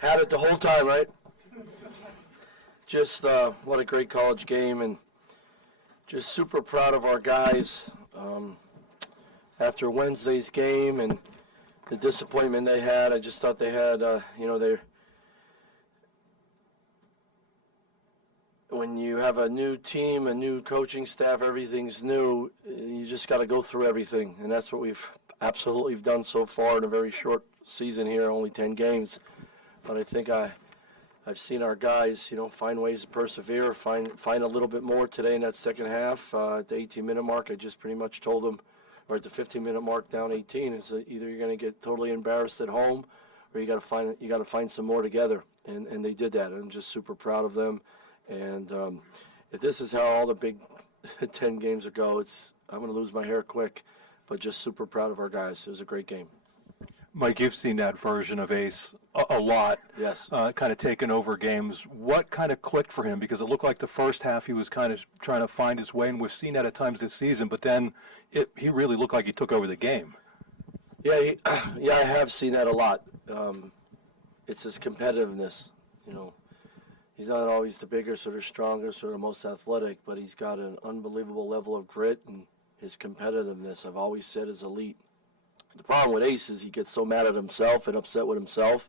Had it the whole time, right? Just what a great college game, and just super proud of our guys. After Wednesday's game and the disappointment they had, I just thought they had, when you have a new team, a new coaching staff, everything's new, you just got to go through everything. And that's what we've absolutely done so far in a very short season here, only 10 games. But I think I've seen our guys, find ways to persevere, find a little bit more today in that second half. At the 18-minute mark, I just pretty much told them, or at the 15-minute mark, down 18, is that either you're going to get totally embarrassed at home, or you got to find some more together. And they did that. I'm just super proud of them. And if this is how all the Big 10 games go, I'm going to lose my hair quick. But just super proud of our guys. It was a great game. Mike, you've seen that version of Ace a lot. Yes. Kind of taking over games. What kind of clicked for him? Because it looked like the first half he was kind of trying to find his way, and we've seen that at times this season. But then he really looked like he took over the game. Yeah, I have seen that a lot. It's his competitiveness. He's not always the biggest or the strongest or the most athletic, but he's got an unbelievable level of grit, and his competitiveness, I've always said, is elite. The problem with Ace is he gets so mad at himself and upset with himself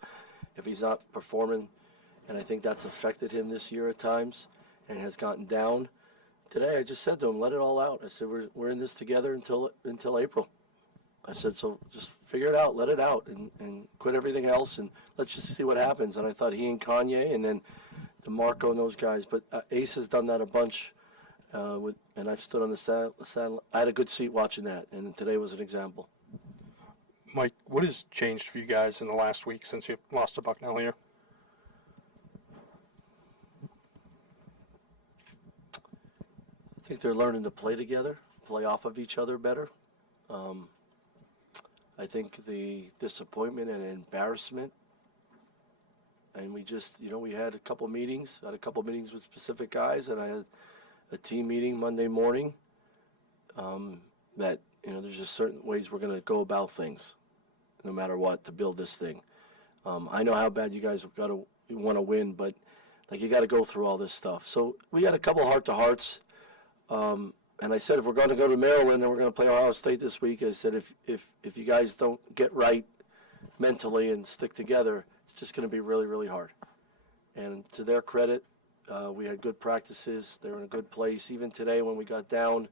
if he's not performing, and I think that's affected him this year at times and has gotten down. Today I just said to him, let it all out. I said, we're in this together until April. I said, so just figure it out, let it out, and quit everything else, and let's just see what happens. And I thought he and Kanye and then Demarcos and those guys, but Ace has done that a bunch, and I've stood on the side. I had a good seat watching that, and today was an example. Mike, what has changed for you guys in the last week since you lost to Bucknell here? I think they're learning to play together, play off of each other better. I think the disappointment and embarrassment, and we just, we had a couple meetings. I had a couple meetings with specific guys, and I had a team meeting Monday morning that, there's just certain ways we're going to go about things, no matter what, to build this thing. I know how bad you guys want to win, but you got to go through all this stuff. So we had a couple heart-to-hearts, and I said, if we're going to go to Maryland and we're going to play Ohio State this week, I said, if you guys don't get right mentally and stick together, it's just going to be really, really hard. And to their credit, we had good practices. They were in a good place. Even today when we got down,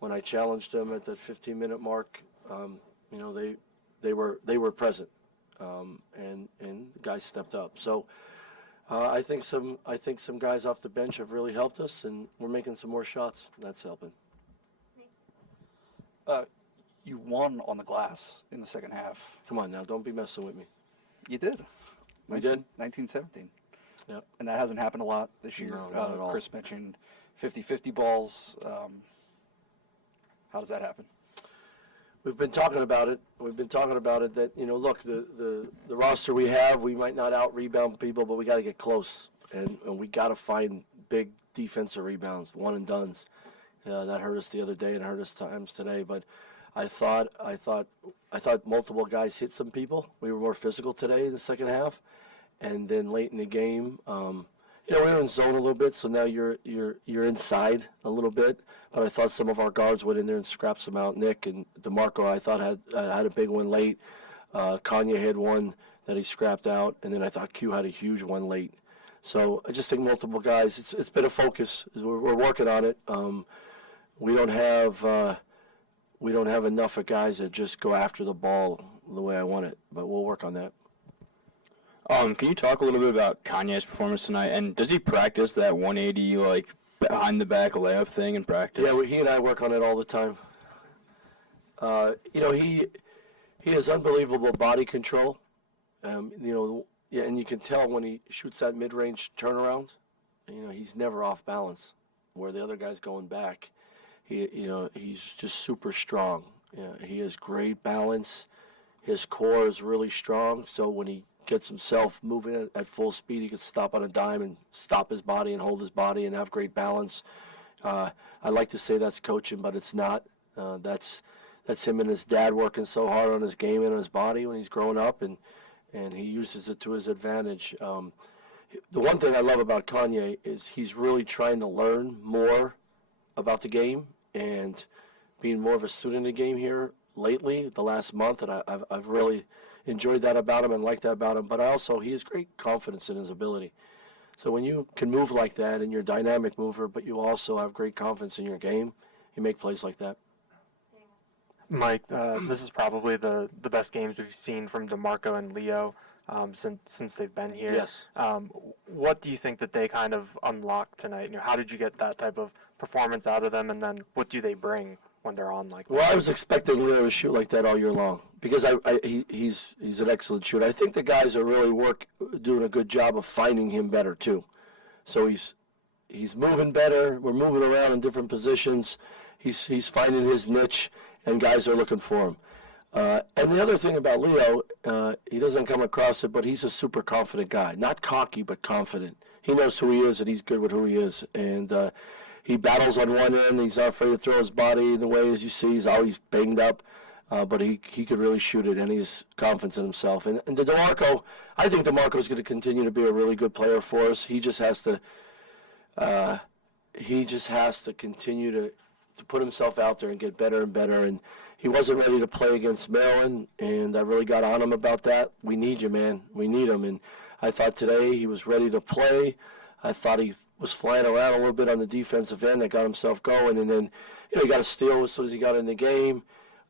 when I challenged them at the 15-minute mark, they were present, and the guys stepped up. So I think some guys off the bench have really helped us, and we're making some more shots. That's helping. You won on the glass in the second half. Come on now, don't be messing with me. You did. We did? 1917. Yep. And that hasn't happened a lot this year. No, not at all. Chris mentioned 50-50 balls. How does that happen? We've been talking about it. That, look, the roster we have, we might not out-rebound people, but we got to get close. And we got to find big defensive rebounds, one-and-dones. That hurt us the other day and hurt us times today. But I thought multiple guys hit some people. We were more physical today in the second half. And then late in the game, we were in zone a little bit, so now you're inside a little bit. But I thought some of our guards went in there and scrapped some out. Nick and Demarcos, I thought, had a big one late. Kanye had one that he scrapped out, and then I thought Q had a huge one late. So I just think multiple guys. It's been a focus. We're working on it. We don't have enough of guys that just go after the ball the way I want it, but we'll work on that. Can you talk a little bit about Kanye's performance tonight? And does he practice that 180 behind the back layup thing in practice? Yeah, he and I work on it all the time. He has unbelievable body control. And you can tell when he shoots that mid-range turnaround. He's never off balance. Where the other guy's going back, he's just super strong. He has great balance. His core is really strong. So when he gets himself moving at full speed, he can stop on a dime and stop his body and hold his body and have great balance. I like to say that's coaching, but it's not. That's that's him and his dad working so hard on his game and on his body when he's growing up, and he uses it to his advantage. The one thing I love about Kanye is he's really trying to learn more about the game and being more of a student of the game here lately, the last month, and I've really enjoyed that about him and liked that about him. But he has great confidence in his ability. So when you can move like that and you're a dynamic mover, but you also have great confidence in your game, you make plays like that. Mike, this is probably the best games we've seen from Demarco and Leo since they've been here. Yes. What do you think that they kind of unlocked tonight? How did you get that type of performance out of them, and then what do they bring when they're on like that? Well, I was expecting Leo to shoot like that all year long because he's an excellent shooter. I think the guys are really doing a good job of finding him better too. So he's moving better. We're moving around in different positions. He's finding his niche, and guys are looking for him. And the other thing about Leo, he doesn't come across it, but he's a super confident guy. Not cocky, but confident. He knows who he is, and he's good with who he is. And he battles on one end. He's not afraid to throw his body in the way, as you see. He's always banged up, but he could really shoot it, and he's confident in himself. And the DeMarco, I think DeMarco's going to continue to be a really good player for us. He just has to continue to put himself out there and get better and better. And he wasn't ready to play against Maryland, and I really got on him about that. We need you, man. We need him. And I thought today he was ready to play. I thought he was flying around a little bit on the defensive end. That got himself going. And then, he got a steal as soon as he got in the game.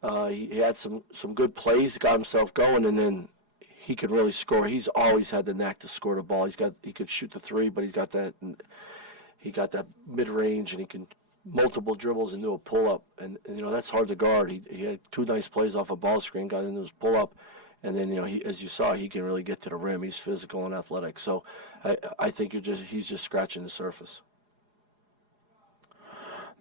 He had some good plays, got himself going, and then he could really score. He's always had the knack to score the ball. He could shoot the three, but he got that mid-range, and he can multiple dribbles into a pull-up, and that's hard to guard. He had two nice plays off a ball screen, got into his pull-up, and then he, as you saw, he can really get to the rim. He's physical and athletic. So I think he's just scratching the surface.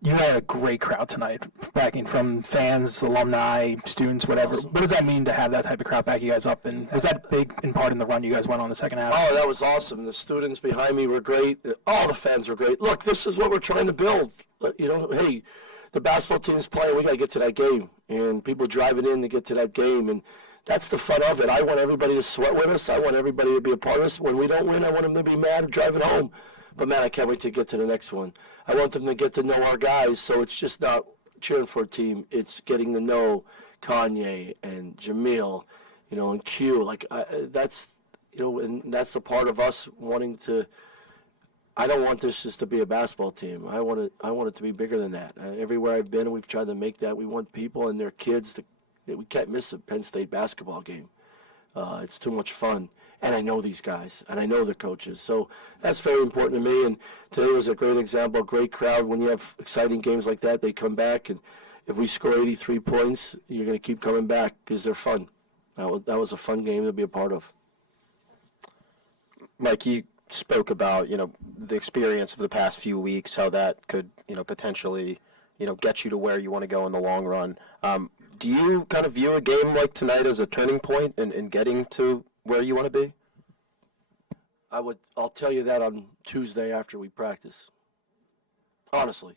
You had a great crowd tonight, backing from fans, alumni, students, whatever. Awesome. What does that mean to have that type of crowd back you guys up? And was that big in part in the run you guys went on the second half? Oh, that was awesome. The students behind me were great. All the fans were great. Look, this is what we're trying to build. Hey, the basketball team's playing. We got to get to that game. And people driving in to get to that game. And that's the fun of it. I want everybody to sweat with us. I want everybody to be a part of us. When we don't win, I want them to be mad or driving home. But, man, I can't wait to get to the next one. I want them to get to know our guys, so it's just not cheering for a team. It's getting to know Kanye and Jamil, and Q. That's the part of us wanting to – I don't want this just to be a basketball team. I want it to be bigger than that. Everywhere I've been, we've tried to make that. We want people and their kids we can't miss a Penn State basketball game. It's too much fun. And I know these guys, and I know the coaches. So that's very important to me. And today was a great example, great crowd. When you have exciting games like that, they come back. And if we score 83 points, you're going to keep coming back because they're fun. That was a fun game to be a part of. Mike, you spoke about, the experience of the past few weeks, how that could, potentially, get you to where you want to go in the long run. Do you kind of view a game like tonight as a turning point in getting to where you want to be? I'll tell you that on Tuesday after we practice. Honestly,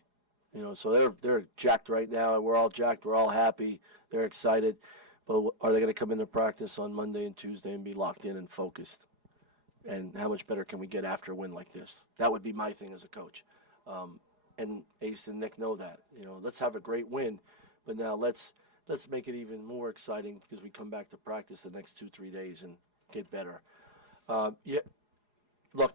so they're jacked right now, and we're all jacked. We're all happy. They're excited, but are they going to come into practice on Monday and Tuesday and be locked in and focused? And how much better can we get after a win like this? That would be my thing as a coach. And Ace and Nick know that. Let's have a great win, but now let's make it even more exciting because we come back to practice the next 2-3 days and get better. Look,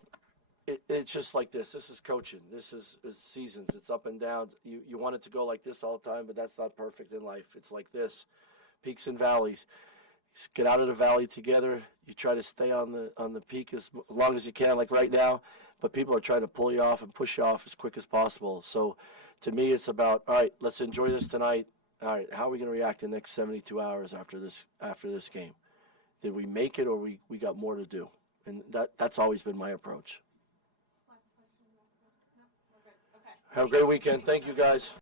it's just like this. This is coaching. This is seasons. It's up and downs. You want it to go like this all the time, but that's not perfect in life. It's like this, peaks and valleys. Just get out of the valley together. You try to stay on the peak as long as you can, like right now. But people are trying to pull you off and push you off as quick as possible. So, to me, it's about, all right, let's enjoy this tonight. All right, how are we going to react in the next 72 hours after this game? Did we make it, or we got more to do? And that's always been my approach. Have a great weekend. Thank you, guys.